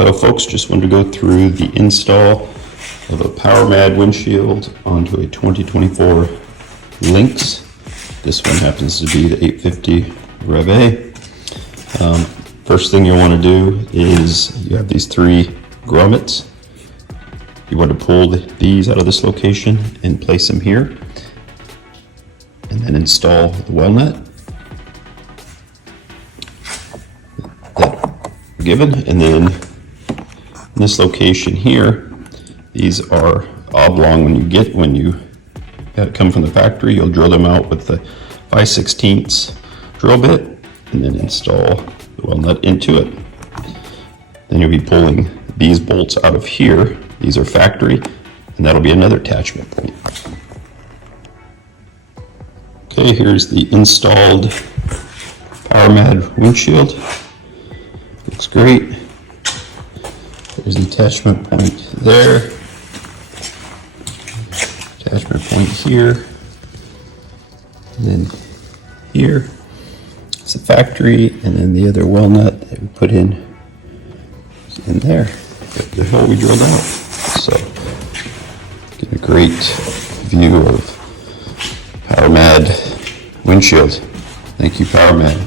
Hello folks, just wanted to go through the install of a PowerMadd windshield onto a 2024 Lynx. This one happens to be the 850 Rev A. First thing you'll want to do is you have these three grommets. You want to pull these out of this location and place them here, and then install the well nut that are given, and then in this location here, these are oblong. When you come from the factory, you'll drill them out with the 5/16 drill bit and then install the well nut into it. Then you'll be pulling these bolts out of here. These are factory, and that'll be another attachment point. Okay, here's the installed PowerMadd windshield. Looks great. There's the attachment point there, attachment point here, and then here. It's the factory, and then the other well nut that we put in there. The hole we drilled out. So, get a great view of PowerMadd windshield. Thank you, PowerMadd.